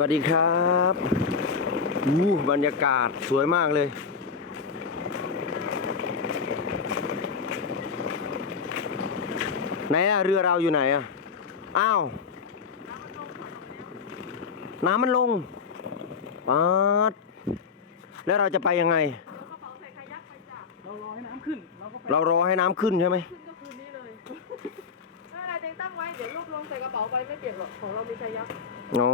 วัสดีครับอู้บรรยากาศสวยมากเลย ไหนอะเรือเราอยู่ไหนอะอ้าว น้ำมันลงปาดแล้วเราจะไปยังไง เรารอให้น้ำขึ้นเราก็ไปเรารอให้น้ำขึ้นใช่ไหม ขึ้นก็คืนนี้เลย ถ้าอะไรเต็งตั้งไว้ เดี๋ยวรวบรวมใส่กระเป๋าไปไม่เปียกหรอก ของเรามีชายัก อ๋อ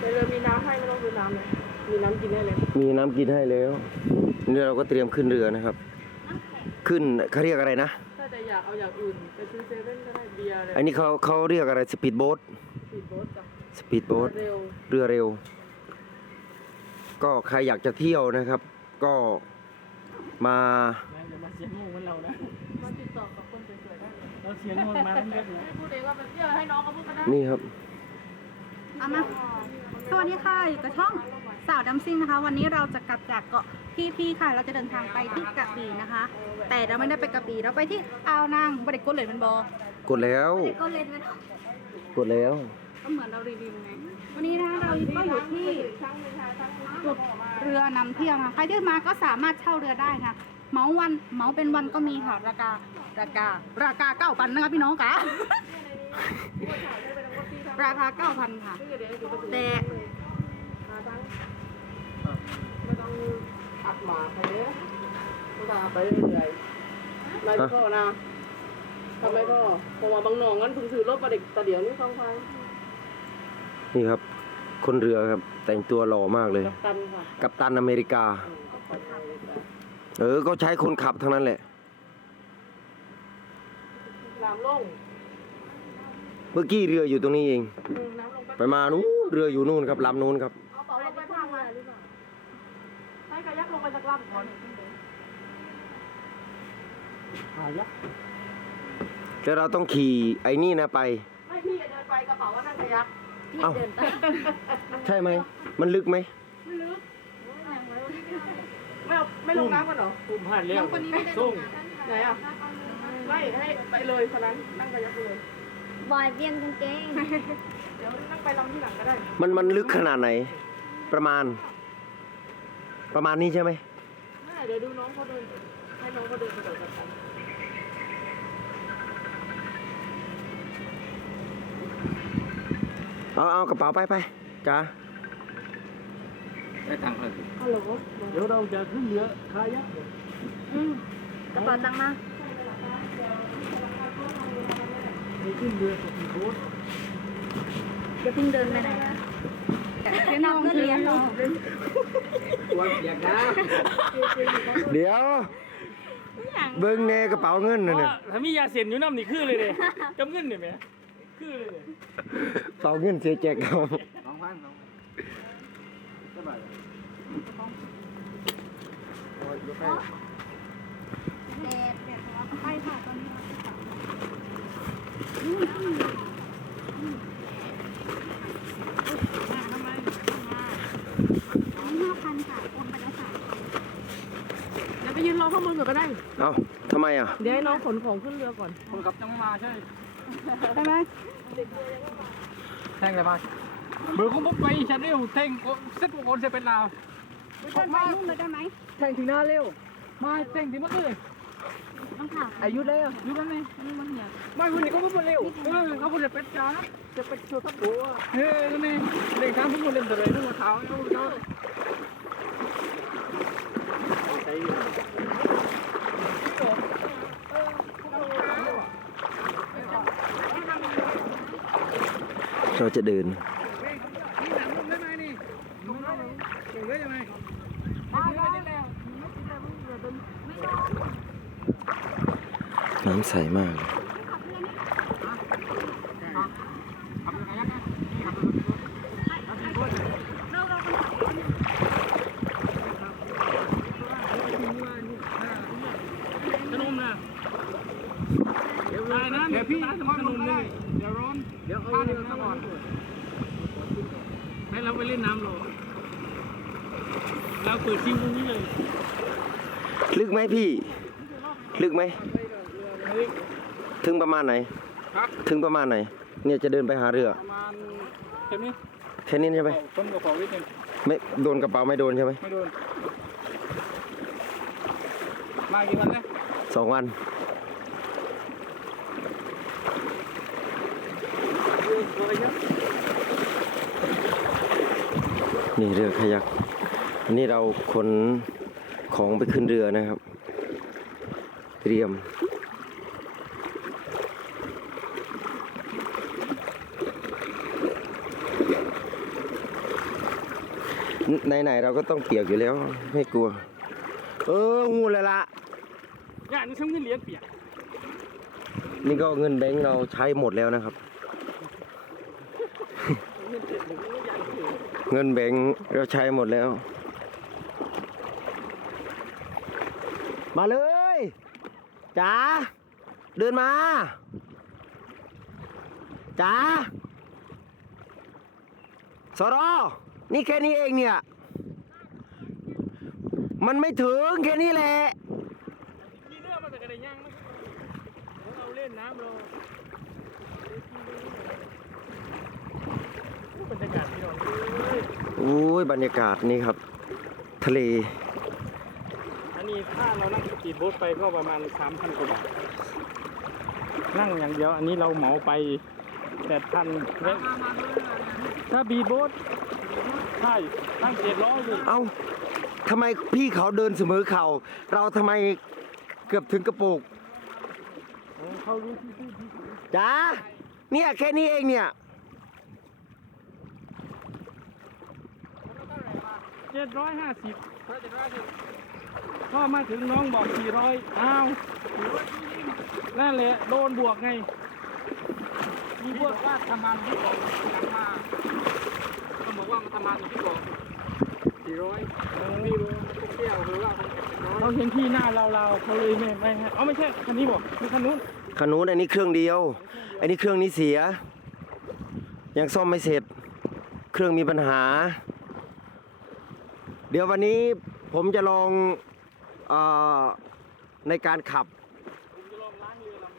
ในเรือมีน้ำให้ไม่ต้องซื้อน้ำเลย มีน้ำกินได้เลย มีน้ำกินให้แล้วนี่เราก็เตรียมขึ้นเรือนะครับ ขึ้นเขาเรียกอะไรนะ ถ้าจะอยากเอาอย่างอื่นไปซื้อเซเว่นก็ได้เบียร์เลยอันนี้เขาเขาเรียกอะไรสปีดโบ๊ทปีดโบ๊ทกับสปีดโบ๊ทเร็วเรือเร็ว ก็ใครอยากจะเที่ยวนะครับ ก็มานะอย่ามาเสียงงงเหมือนเรานะมาติดต่อกับคนสวยๆได้เลยเราเสียงงงมาทั้งเยอะนะให้พูดเองว่าเป็นเที่ยวให้น้องเขาพูดก็ได้นี่ครับ เอามา สวัสดีค่ะอยู่กับช่องสาวดัมซิ่งนะคะ วันนี้เราจะกลับจากเกาะพี่พี่ค่ะ เราจะเดินทางไปที่กระบี่นะคะ แต่เราไม่ได้ไปกระบี่เราไปที่อ่าวนางบริกุลเลยมันบอกดแล้วก็เลยมันกดแล้ว ก็เหมือนเรารีวิวไง วันนี้นะคะเราก็อยู่ที่ช่างมีชายช่างมีจุดเรือนำเที่ยวนะคะใครที่มาก็สามารถเช่าเรือได้ค่ะเหมาวันเหมาเป็นวันก็มีค่ะราคาราคาราคาเก้าพันนะคะพี่น้องค่ะผู้ชายให้ไปทั้งหมดที่ทั้งราคาเก้าพันค่ะซึ่งเดี๋ยวอยู่ประตูแต่หาทั้งไม่ต้องอัดหมาไปเลยผู้ชายไปเรื่อยๆไม่พ่อนะทำไมพ่อผมว่าบางหนองงั้นเพิ่งซื้อรถมาเด็กตะเดี๋ยวนี้ฟังฟัง นี่ครับ คนเรือครับ แต่งตัวหล่อมากเลย กัปตันค่ะกัปตันอเมริกา เออ ก็ใช้คนขับทั้งนั้นแหละ น้ำลงเมื่อกี้เรืออยู่ตรงนี้เอง อืมน้ำลงไปมานู้นเรืออยู่นู่นครับลำนู้นครับ เอาเป๋าลงไปพังมาหรือเปล่าให้กระยักลงไปสักลำก่อนหายักษ์แล้วเราต้องขี่ไอ้นี่นะไปให้พี่เดินไปกระเป๋าว่านั่งกระยัก เอ้าใช่ไหม มันลึกไหมไม่ลึกไม่เอาไม่ลงน้ำกันเหรอตุ้มพลาดแล้วน้องคนนี้ไม่ได้ลส่งงน้ำไหนอะไม่ให้ไปเลยคนนั้นนั่งกระยักไปเลยบอยเบี้ยงกางเกงเดี๋ยวนั่งไปลำที่หลังก็ได้ มันมันลึกขนาดไหน ประมาณ ประมาณนี้ใช่ไหมไม่เดี๋ยวดูน้องเขาเดินให้น้องเขาเดินไปเดินกัน เอาเอากระเป๋าไปไปจ้าได้ตังค์เลยฮัลโหลเดี๋ยวเราจะขึ้นเรือคายักษ์อืมกระเป๋าตังค์มาไปขึ้นเรือสปีดโบ๊ทจะเพิ่งเดินไปไหนนะพี่น้องเรียนเนาะวันอยากนะเดี๋ยวเบิ้งแน่กระเป๋าเงินน่ะเนี่ยถ้ามียาเสียนอยู่น้ำนี่คือเลยเลยจำเงินเนี่ยไหม คือเลยเลยกระเป๋าเงินเสียแจกเขาสองพันสองสบายแดดแดดร้อนไปค่ะตอนนี้ห้าพันค่ะโอนไปแล้วค่ะเดี๋ยวไปยืนรอข้างบนก่อนก็ได้ เอาทำไมอะ เดี๋ยวให้น้องขนของขึ้นเรือก่อนคนขับยังไม่มาใช่ ใช่ไหมแท่งเลยมาเบอร์ของผมไปชาแนลแท่งเซ็ตคนจะเป็นลาวไปเดินไปนู่นเลยได้ไหมแท่งถึงหน้าเร็วมาแท่งถึงมันเลยต้องถามอายุแล้วอยู่กันไหมนี่มันเนี่ยไม่วันนี้ก็ไม่เร็วเออเขาพูดจะเป็นจ้าจะเป็นชัวร์ทับตัวเฮ้ยนี่เด็กทางพวกมันเล่นตัวเลยนึกว่าเท้าเอาเนาะใช่ เราจะเดินน้ำใสมากเลย ขนมนะเดี๋ยวนะเดี๋ยวพี่ขนมเลยเดี๋ยวร้อนเดี๋ยวเอาเดี๋ยวก่อนให้ เราไปเล่นน้ำโลเราเปิดซิงตรงนี้เลย ลึกไหมพี่ ลึกไหมเฮ้ยถึงประมาณไหน ครับ ถึงประมาณไหน เนี่ยจะเดินไปหาเรือ ประมาณแค่นี้แค่นี้ใช่ไหมต้นกระเป๋านิดนึงไม่โดนกระเป๋าไม่โดนใช่ไหมไม่โดน มากี่วันแล้วสองวันนี่เรือขยัก อันนี้เราขนของไปขึ้นเรือนะครับ เตรียม ไหนๆเราก็ต้องเปียกอยู่แล้วไม่กลัว เอองูเลยละย่านี่ช่างเงินเหรียญเปียก นี่ก็เงินแบงค์เราใช้หมดแล้วนะครับ เงินแบงค์เราใช้หมดแล้ว มาเลยจ๋าเดินมาจ๋าสรอนี่แค่นี้เองเนี่ย มันไม่ถึงแค่นี้แหละมีเรือมาแต่กระไดย่างนะเราเล่นน้ำเราบรรยากาศที่เราเลยโอ้ยบรรยากาศนี่ครับ ทะเล อันนี้ถ้าเรานั่งสปีดโบ๊ทไปก็ประมาณ3,000กว่าบาท นั่งอย่างเดียวอันนี้เราเหมาไป8,000แล้วถ้าบีทโบ๊ทใช่นั่งเจ็ดร้อยเลยเอ้าทำไมพี่เขาเดินเสมอเข่า เราทำไมเกือบถึงกระโปรงเขารู้ที่ที่ที่จ้าเนี่ยแค่นี้เองเนี่ยเจ็ดร้อยห้าสิบ พ่อมาถึงน้องบอกสี่ร้อยอ้าวนั่นแหละโดนบวกไง มีพวกว่าทำงานที่บอกหลังมาเขาบอกว่ามาทำงานอยู่ที่บอกสี่ร้อยไม่รู้ทุกเที่ยวหรือว่าเขาเห็นที่หน้าเราเราๆเขาเลยไม่ไม่ให้เอาไม่ใช่คันนี้บอกคือคันนู้นคันนู้นอันนี้เครื่องเดียวอันนี้เครื่องนี้เสีย ยังซ่อมไม่เสร็จ เครื่องมีปัญหา เดี๋ยววันนี้ ผมจะลองอในการขับ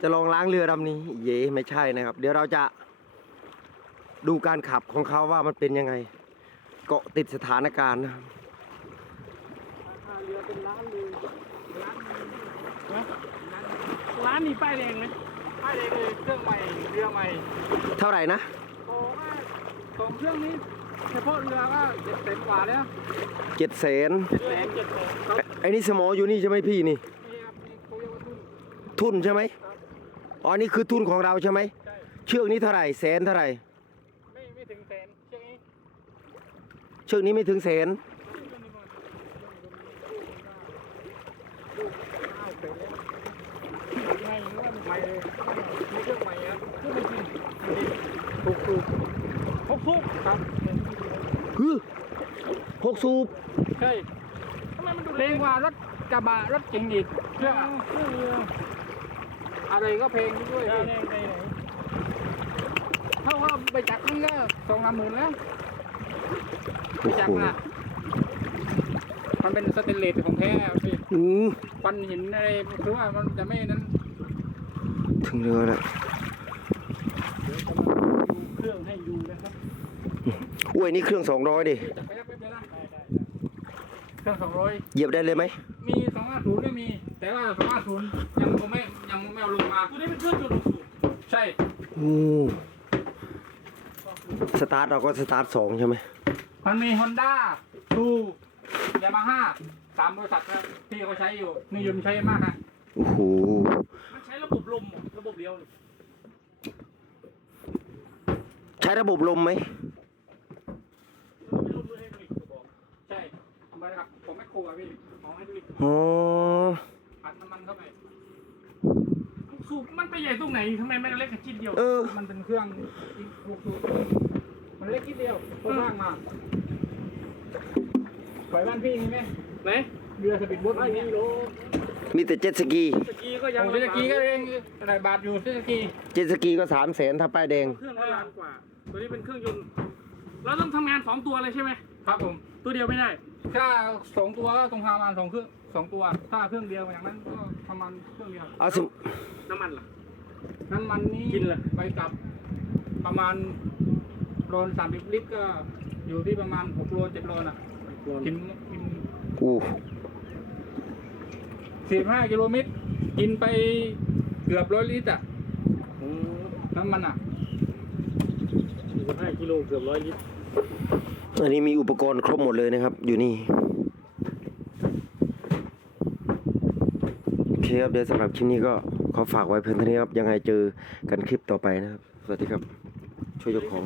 จะลองล้างเรือลำนี้ เย่ไม่ใช่นะครับ เดี๋ยวเราจะดูการขับของเขาว่ามันเป็นยังไง เกาะติดสถานการณ์นะครับราคาเรือเป็นล้านเลยล้านนะล้านมีป้ายแดงไหมป้ายแดงเลยเครื่องใหม่เรือใหม่ เท่าไหร่นะโอ้ว่าสองเครื่องนี้ เฉพาะเรือก็เจ็ดแสนกว่าแล้วเจ็ดแสนเจ็ดแสนเจ็ดแสนครับไอ้นี่สมออยู่นี่ใช่ไหมพี่นี่ นี่ครับนี่เขาเรียกว่าทุนทุนใช่ไหมอ๋อนี่คือทุนของเราใช่ไหม ใช่เชือกนี้เท่าไหร่แสนเท่าไหร่ ไม่ไม่ถึงแสนเชือกนี้เชือกนี้ไม่ถึงแสนเชือกนี้ก่อนลูกอ้าวเสร็จแล้วไงว่ามันใหม่เลยมีเครื่องใหม่ครับเครื่องไม่จริงถูกถูกหกสูบครับ ฮึหกสูบใช่ทำไมมันดูแพงกว่ารถกระบะรถเก๋งอีกเครื่องเครื่องเรืออะไรก็เพลงด้วยพี่เท่าว่าไปจักนี่ก็สองสามหมื่นแล้วไปโอ้จักโหน่ะมันเป็นสเตนเลสของแท้อะพี่อืมควันหินอะไรคือว่ามันจะไม่นั้นถึงเรือแล้ว เดี๋ยวจะมาดูเครื่องให้ดูนะครับ อุ้ยนี่เครื่องสองร้อยดิจะไปรับไปเลยนะเครื่องสองร้อยเหยียบได้เลยไหม มีสองห้าศูนย์ก็มี แต่ว่าสองห้าศูนย์ยังไม่ยังไม่เอาลงมาตัวนี้เป็นเครื่องจุดลงสูบใช่อืมสตาร์ทเราก็สตาร์ทสองใช่ไหมมันมีฮอนด้าทูยามาฮ่าสามบริษัทนะที่เขาใช้อยู่นิยมใช้มากนะโอ้โหมันใช้ระบบลมระบบเดียวใช้ระบบลมไหมเป็นลมด้วยให้ผลิตบอกใช่ทำไมครับผมไม่โคอะพี่ ของให้ผลิตอ๋ออัดน้ำมันเข้าไปสูบมันไปใหญ่ตรงไหนทำไมมันเล็กแค่ชิ้นเดียว เออ มันเป็นเครื่องหกสูบมันเล็กชิ้นเดียวเขาสร้างมาไปบ้านพี่มีไหมไหนเรือสปีดโบ๊ทไม่มีโลมีแต่เจ็ตสกี สกีก็ยังสกีก็เองอะไรบาทอยู่สกี เจ็ตสกีก็สามแสนถ้าป้ายแดง เครื่องล้านกว่า ตัวนี้เป็นเครื่องยนต์ เราต้องทำงานสองตัวเลยใช่ไหมครับผม ตัวเดียวไม่ได้ ถ้าสองตัวก็ตรงประมาณสองเครื่องสองตัว ถ้าเครื่องเดียวอย่างนั้นก็ประมาณเครื่องเดียวเอาสิ น้ำมันล่ะ น้ำมันนี้กินเหรอ ไปกลับประมาณโลนสามสิบลิตรก็อยู่ที่ประมาณหกโลเจ็ดโลน่ะกินกินอู้สี่ห้ากิโลเมตรกินไปเกือบร้อยลิตรอะน้ำมันอะ สี่สิบห้ากิโลเกือบร้อยลิตร อันนี้มีอุปกรณ์ครบหมดเลยนะครับ อยู่นี่โอเคครับเดี๋ยวสำหรับคลิปนี้ก็ขอฝากไว้เพียงเท่านี้ครับยังไงเจอกันคลิปต่อไปนะครับ สวัสดีครับช่วยยกของ